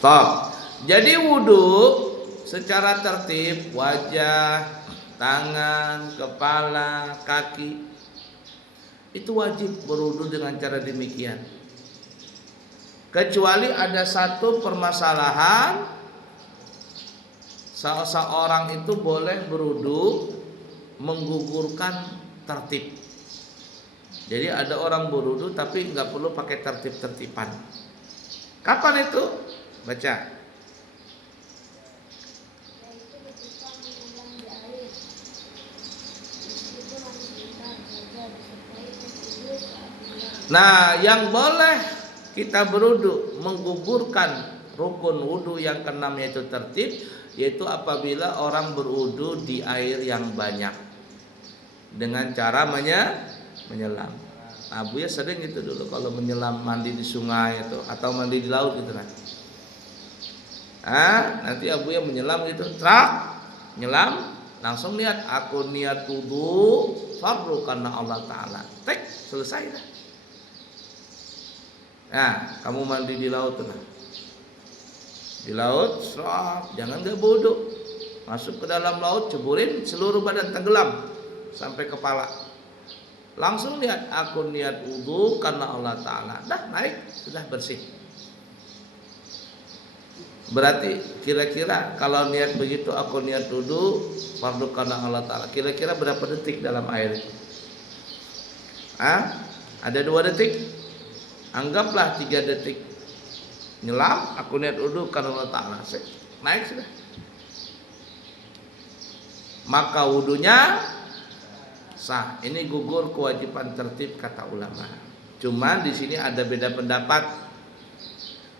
Stop. Jadi wudu secara tertib wajah, tangan, kepala, kaki itu wajib berwudu dengan cara demikian. Kecuali ada satu permasalahan, seseorang itu boleh berwudu menggugurkan tertib. Jadi ada orang berwudu tapi nggak perlu pakai tertib-tertiban. Kapan itu? Baca. Nah, yang boleh kita berwudu menggugurkan rukun wudu yang keenam yaitu tertib, yaitu apabila orang berwudu di air yang banyak dengan cara menyelam. Abuya sering itu dulu kalau menyelam mandi di sungai itu atau mandi di laut gitu kan. Nanti Abuya menyelam gitu, nyelam, langsung lihat aku niat wudu fardu karena Allah Taala. Tek, selesai dah. Nah, kamu mandi di laut tuh. Di laut, jangan gak bodoh. Masuk ke dalam laut, ceburin seluruh badan tenggelam sampai kepala. Langsung lihat aku niat wudu karena Allah Taala. Dah naik, sudah bersih. Berarti kira-kira kalau niat begitu aku niat wudu fardu karena Allah Taala. Kira-kira berapa detik dalam air itu? Ada 2 detik? Anggaplah 3 detik. Nyelam, aku niat wudu karena Allah Taala. Naik sudah. Maka wudunya sah. Ini gugur kewajiban tertib kata ulama. Cuman di sini ada beda pendapat.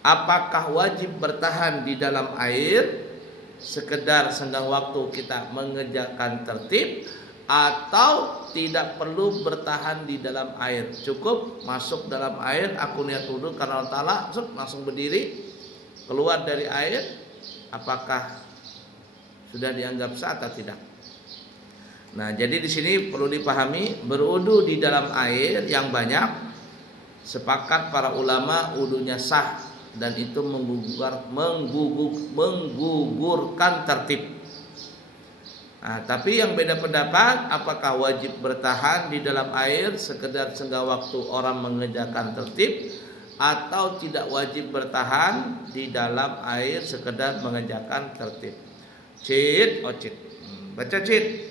Apakah wajib bertahan di dalam air sekedar senggang waktu kita mengerjakan tertib, atau tidak perlu bertahan di dalam air, cukup masuk dalam air aku niat wudu karena Allah Ta'ala, langsung berdiri keluar dari air, apakah sudah dianggap sah atau tidak? Nah, jadi di sini perlu dipahami berwudu di dalam air yang banyak, sepakat para ulama wudunya sah dan itu menggugurkan tertib. Tapi yang beda pendapat, apakah wajib bertahan di dalam air sekedar senggang waktu orang mengerjakan tertib, atau tidak wajib bertahan di dalam air sekedar mengerjakan tertib. Cid, baca cid.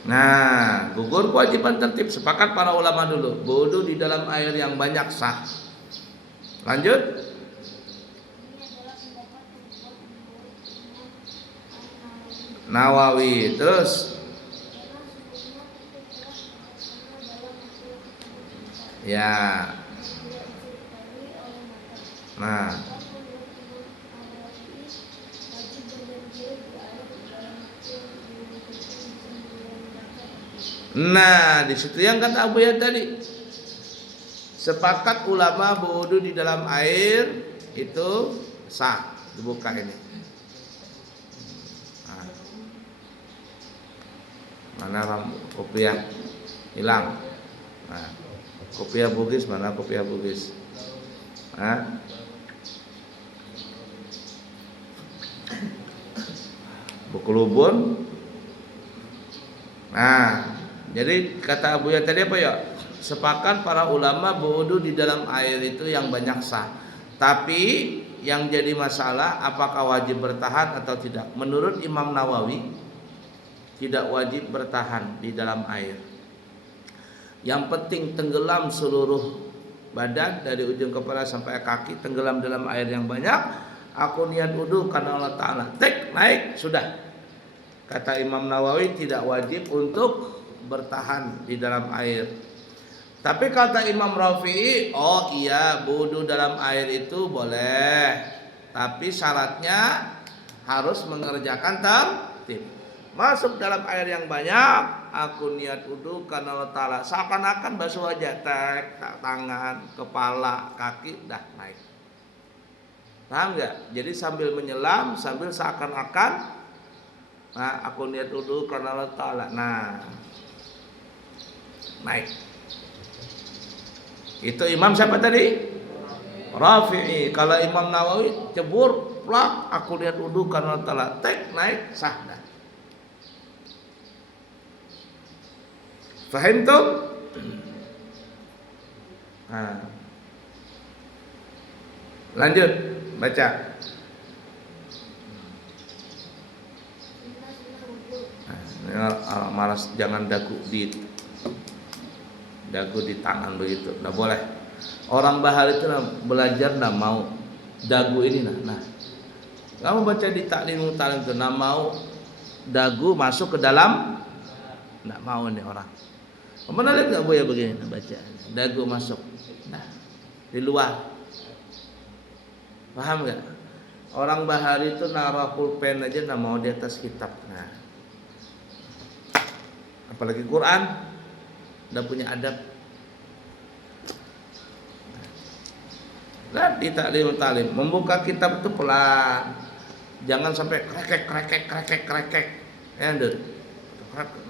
Nah, gugur kewajiban tertib, sepakat para ulama dulu. Wudu di dalam air yang banyak sah. Lanjut. Nawawi terus. Ya. Nah, di situ yang kata Abu ya tadi. Sepakat ulama berwudu di dalam air itu sah. Dibuka ini. Mana kopiah hilang? Kopiah Bugis mana kopiah Bugis? Buku Lubun. Jadi kata Abu ya tadi apa ya? Sepakat para ulama berwudu di dalam air itu yang banyak sah. Tapi yang jadi masalah apakah wajib bertahan atau tidak? Menurut Imam Nawawi tidak wajib bertahan di dalam air. Yang penting tenggelam seluruh badan dari ujung kepala sampai kaki, tenggelam dalam air yang banyak. Aku niat wudu karena Allah Ta'ala. Tek, naik, sudah. Kata Imam Nawawi tidak wajib untuk bertahan di dalam air. Tapi kata Imam Rafi'i, oh iya, wudu dalam air itu boleh, tapi syaratnya harus mengerjakan tertib. Masuk dalam air yang banyak, aku niat wudu karena Allah Ta'ala. Seakan-akan basuh wajah, tangan, kepala, kaki, dah naik. Paham gak? Jadi sambil menyelam, sambil seakan-akan aku niat wudu karena Allah Ta'ala. Nah, naik. Itu Imam siapa tadi? Rafi'i. Kalau Imam Nawawi cebur, plak, aku lihat wudu karena telah tek naik sah dah. Fahim tuh? Nah. Lanjut baca. Malas, jangan dagu di tangan begitu, nggak boleh. Orang bahar itu belajar nggak mau dagu ini nah. Kamu baca di taklim itu nggak mau dagu masuk ke dalam, nggak mau nih orang. Kamu lihat nggak boleh begini baca dagu masuk, nah di luar. Paham nggak? Orang bahar itu naruh pulpen aja nggak mau di atas kitab. Nah, apalagi Quran, udah punya adab. Nah, di taklim membuka kitab itu pelan, jangan sampai krekek, ya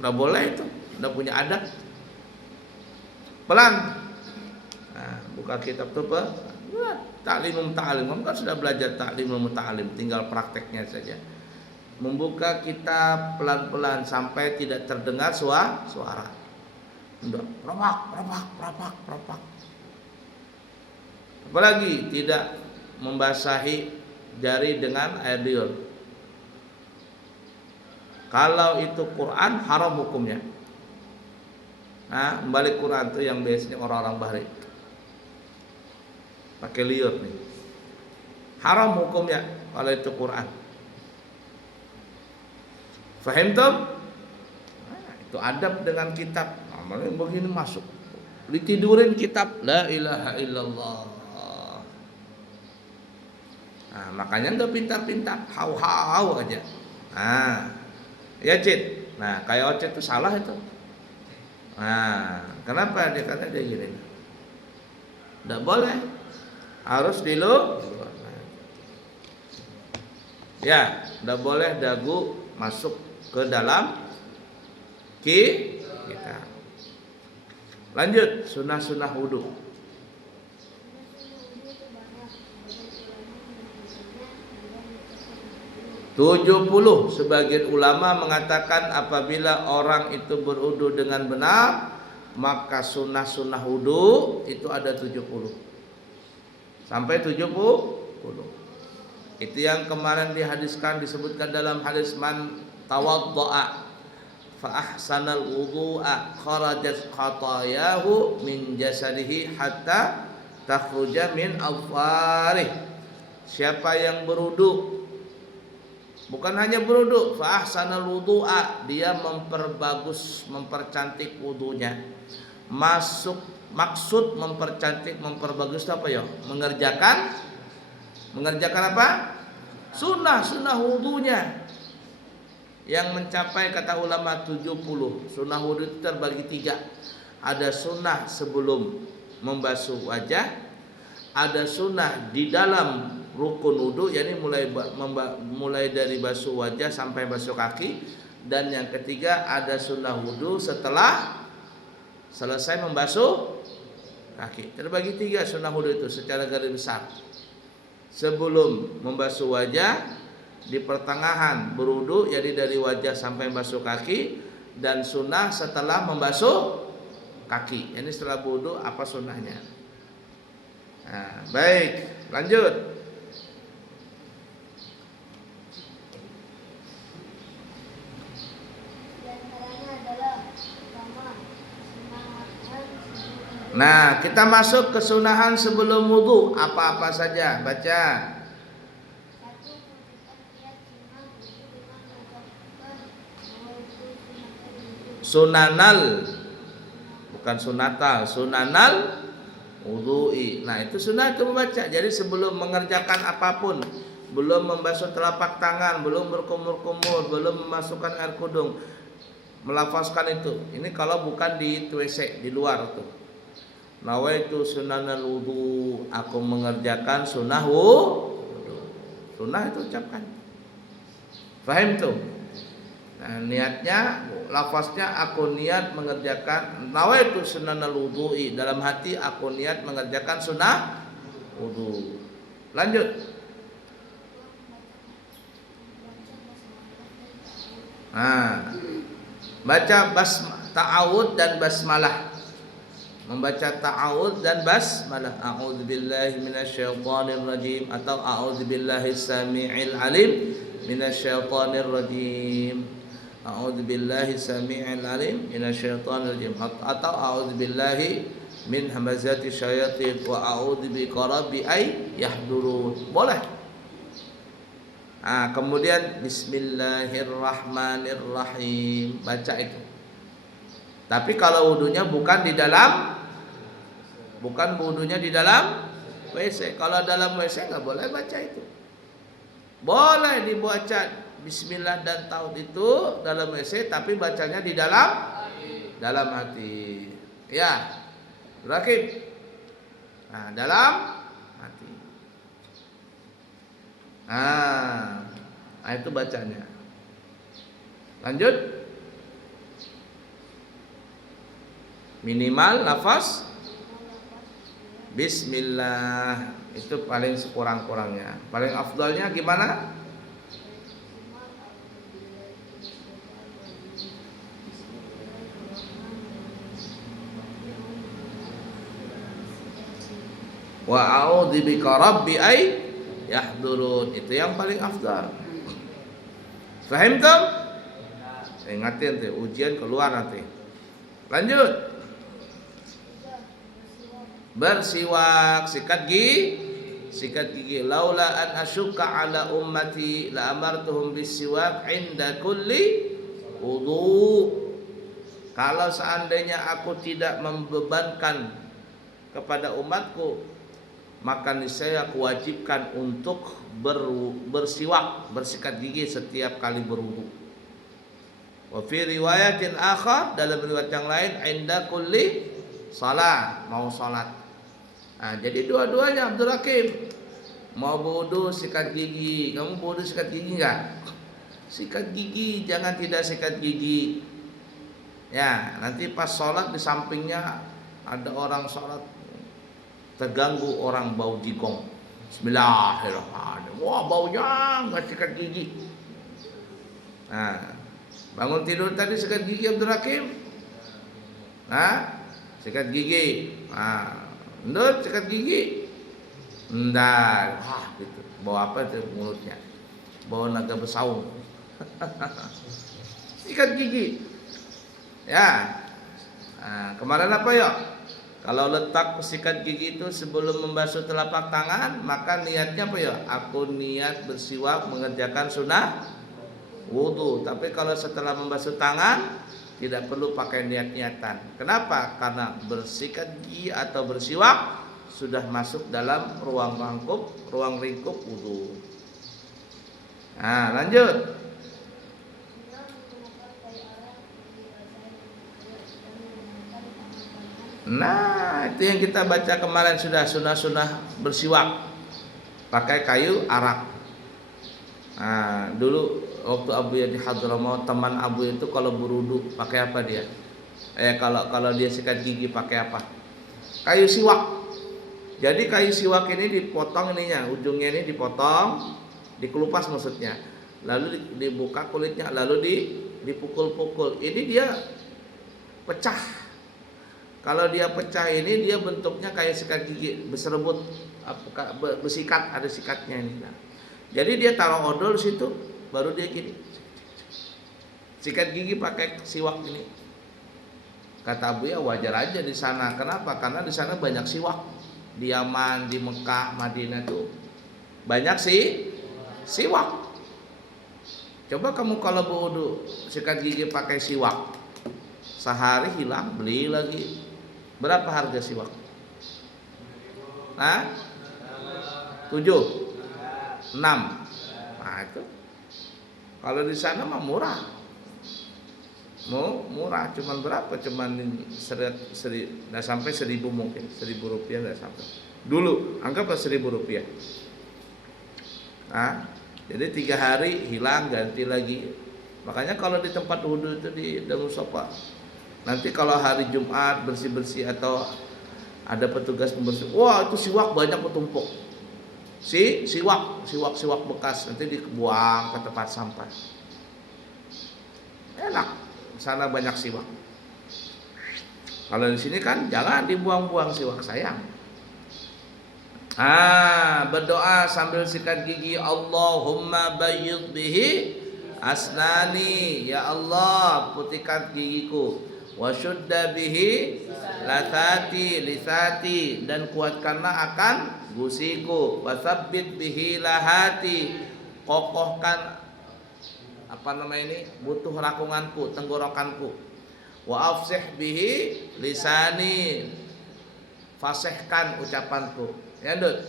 udah boleh itu, udah punya adab. Pelan, nah, buka kitab itu taklim kamu kan sudah belajar taklim tinggal prakteknya saja. Membuka kitab pelan-pelan sampai tidak terdengar suara. Udah rapak. Apalagi tidak membasahi jari dengan air liur. Kalau itu Quran haram hukumnya. Nah, balik Quran itu yang biasanya orang-orang bahari pakai liur nih. Haram hukumnya kalau itu Quran. Fahim tuh? Nah, itu adab dengan kitab. Amalnya begini masuk. Ditidurin kitab. La ilaha illallah. Nah, makanya enggak pintar-pintar, hau-hau aja. Nah, ya Cid. Nah, kayak Ocet itu salah itu. Nah, kenapa dia kata dia gini? Enggak boleh. Harus ya, enggak boleh dagu masuk ke dalam kita. Lanjut, sunah-sunah wudu. Tujuh 70 sebagian ulama mengatakan apabila orang itu berwudu dengan benar, maka sunah-sunah wudu itu ada 70 sampai 70. Itu yang kemarin dihadiskan, disebutkan dalam hadis man tawadda'a fa ahsanal wudu'a kharajat khatayahu min jasadihi hatta takhruja min afwarih. Siapa yang berwudu, bukan hanya berwudu, fa ahsanal wudu'a, dia memperbagus, mempercantik wudunya. Maksud mempercantik, memperbagus itu apa ya? Mengerjakan apa? Sunnah wudunya yang mencapai kata ulama 70. Sunnah wudu itu terbagi 3. Ada sunnah sebelum membasuh wajah, ada sunnah di dalam rukun wudu, yakni mulai dari basuh wajah sampai basuh kaki, dan yang ketiga ada sunnah wudu setelah selesai membasuh kaki. Terbagi 3 sunnah wudu itu secara garis besar. Sebelum membasuh wajah, di pertengahan berwudu, jadi dari wajah sampai basuh kaki, dan sunnah setelah membasuh kaki. Ini setelah berwudu apa sunnahnya? Nah, baik, lanjut. Nah, kita masuk ke sunahan sebelum wudu. Apa-apa saja, baca. Sunanal, bukan sunatal, sunanal wudu'i. Nah, itu sunnah itu membaca. Jadi sebelum mengerjakan apapun, belum membasuh telapak tangan, belum berkumur-kumur, belum memasukkan air kudung, melafazkan itu. Ini kalau bukan di WC, di luar tuh. Nawaitu sunanal wudu, aku mengerjakan sunnah wudu. Sunnah itu ucapkan. Fahim tuh? Nah, niatnya, lafaznya aku niat mengerjakan nawaitu sunanal wudu'i, dalam hati aku niat mengerjakan sunnah wudu. Lanjut. Nah, baca ta'awud dan basmalah. Membaca ta'awud dan basmalah. A'udzubillahi minasyaitonir rajim atau a'udzubillahi samii'il alim minasyaitonir rajim. A'udzubillahi samii'il alim minasyaitonir rajim atau a'udzubillahi min hamazati syayatin wa a'udzubika rabbi ay yahdurun. Boleh. Kemudian bismillahirrahmanirrahim, baca itu. Tapi kalau wudunya bukan wudunya di dalam WC. Kalau dalam WC nggak boleh baca itu. Boleh dibaca bismillah dan taud itu dalam WC, tapi bacanya di dalam hati. Ya, Rakib. Dalam hati. Itu bacanya. Lanjut. Minimal lafaz bismillah, itu paling sekurang-kurangnya. Paling afdalnya gimana? Wa a'udzubika rabbi ay yahdurun, itu yang paling afdal. Faham tak? Ingatin nanti ujian keluar nanti. Lanjut. Bersiwak, sikat gigi. Laula an asyukka ala ummati la amartuhum bisiwak inda kulli wudu. Kalau seandainya aku tidak membebankan kepada umatku, maka niscaya aku wajibkan untuk bersiwak, bersikat gigi setiap kali berwudu. Wa fi riwayatin akhar, dalam riwayat yang lain, inda kulli salat, mau salat. Jadi dua-duanya Abdul Hakim. Mau wudu sikat gigi. Kamu wudu sikat gigi enggak? Sikat gigi, jangan tidak sikat gigi. Ya, nanti pas sholat di sampingnya ada orang sholat, terganggu orang bau jigong. Bismillahirrahmanirrahim. Wah, baunya nggak sikat gigi. Bangun tidur tadi sikat gigi Abdul Hakim. Sikat gigi. Ndut sikat gigi. Ndak. Gitu. Bau apa itu mulutnya? Bau naga besaung. Sikat gigi. Ya. Kemarin apa ya? Kalau letak sikat gigi itu sebelum membasuh telapak tangan, maka niatnya apa ya? Aku niat bersiwak mengerjakan sunnah wudu. Tapi kalau setelah membasuh tangan, tidak perlu pakai niat-niatan. Kenapa? Karena bersikat gigi atau bersiwak sudah masuk dalam ruang lingkup wudu. Lanjut. Itu yang kita baca kemarin sudah, sunnah bersiwak pakai kayu arak. Dulu waktu Abu ya di Hadramaut, teman Abu itu kalau berudu pakai apa dia? Kalau dia sikat gigi pakai apa? Kayu siwak. Jadi kayu siwak ini dipotong ininya, ujungnya ini dipotong, dikelupas maksudnya. Lalu dibuka kulitnya, lalu dipukul-pukul. Ini dia pecah. Kalau dia pecah ini dia bentuknya kayak sikat gigi, berserbut, bersikat, ada sikatnya ini. Jadi dia taruh odol di situ, baru dia gini. Sikat gigi pakai siwak ini. Kata Abu ya wajar aja di sana. Kenapa? Karena di sana banyak siwak. Di Yaman, di Mekah, Madinah tuh banyak siwak. Coba kamu kalau berwudu sikat gigi pakai siwak, sehari hilang, beli lagi. Berapa harga siwak? 7, 6. Itu kalau di sana mah murah. Murah, cuman berapa? Cuman nggak sampai 1.000 mungkin, 1.000 rupiah nggak sampai. Dulu anggaplah 1.000 rupiah. Jadi 3 hari hilang, ganti lagi. Makanya kalau di tempat wudhu itu di dalam musofa, nanti kalau hari Jumat bersih-bersih atau ada petugas pembersih, wah itu siwak banyak bertumpuk. Siwak bekas nanti dibuang ke tempat sampah. Enak, sana banyak siwak. Kalau di sini kan jangan dibuang-buang siwak, sayang. Berdoa sambil sikat gigi, Allahumma bayyid bihi asnani, ya Allah putihkan gigiku, wasyudda bihi lisati, dan kuatkanlah akan gusiku, wasabbit bihi lahati, kokohkan butuh rakunganku, tenggorokanku, wa afsih bihi lisani, fasihkan ucapanku. Ya Dut,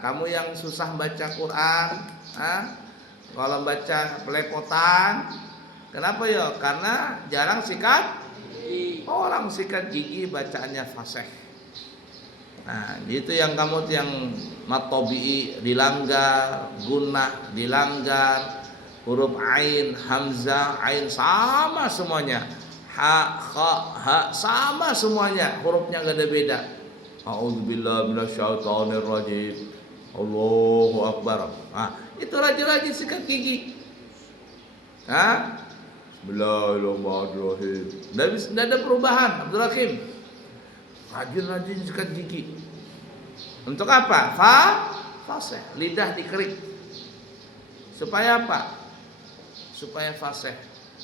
kamu yang susah baca Quran, kalau baca pelepotan, kenapa ya? Karena jarang sikat gigi. Orang sikat gigi bacaannya fasih. Nah, itu yang kamu yang matobi'i dilanggar, gunnah dilanggar, huruf ain, hamzah, ain sama semuanya, ha, kha, ha sama semuanya, hurufnya gak ada beda. A'udzubillahi minasyaitonirrajim. Allahu akbar. Itu rajin-rajin sikat gigi. Bismillahirrahmanirrahim. Tidak ada perubahan, Abdul Hakim. Rajin-rajin sikat gigi. Untuk apa? Fasih. Lidah dikerik. Supaya apa? Supaya fasih.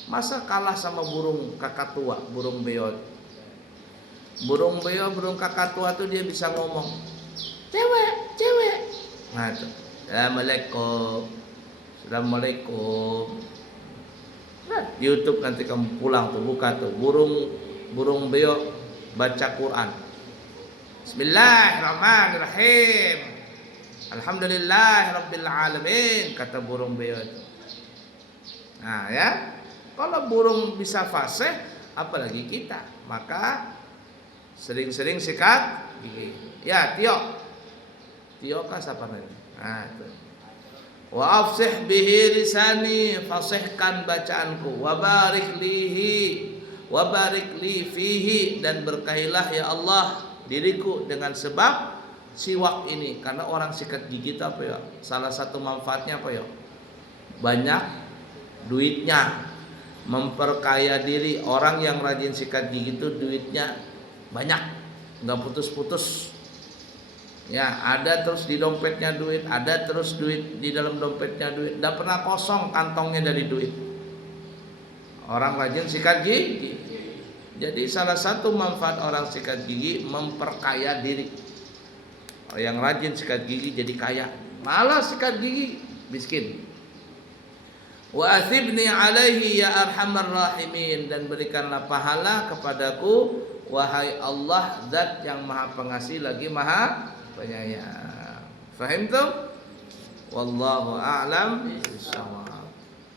Masa kalah sama burung kakatua, burung beo? Burung beo, burung kakatua tuh dia bisa ngomong. Cewek. Nah itu. Assalamualaikum. Nah, di YouTube nanti kamu pulang tuh buka tuh burung beo baca Quran. Bismillahirrahmanirrahim. Alhamdulillahirabbil alamin, kata burung beo itu. Nah ya, kalau burung bisa fasih, apalagi kita. Maka sering-sering sikat gigi. Ya, Tio kah siapa namanya? Nah itu. Wa afsih bihi lisani, fasihkan bacaanku, wa barik li fihi, dan berkahilah ya Allah diriku dengan sebab siwak ini. Karena orang sikat gigi itu apa ya? Salah satu manfaatnya apa ya? Banyak duitnya, memperkaya diri. Orang yang rajin sikat gigi itu duitnya banyak, nggak putus-putus. Ya, ada terus di dompetnya duit, ada terus duit di dalam dompetnya duit, tidak pernah kosong kantongnya dari duit. Orang rajin sikat gigi. Jadi salah satu manfaat orang sikat gigi memperkaya diri. Orang yang rajin sikat gigi jadi kaya, malah sikat gigi miskin. Wa athibni alaihi ya arhamar rahimin, dan berikanlah pahala kepadaku wahai Allah, zat yang maha pengasih lagi maha penyayang. Fahim tuh? Wallahu a'lam bishawab.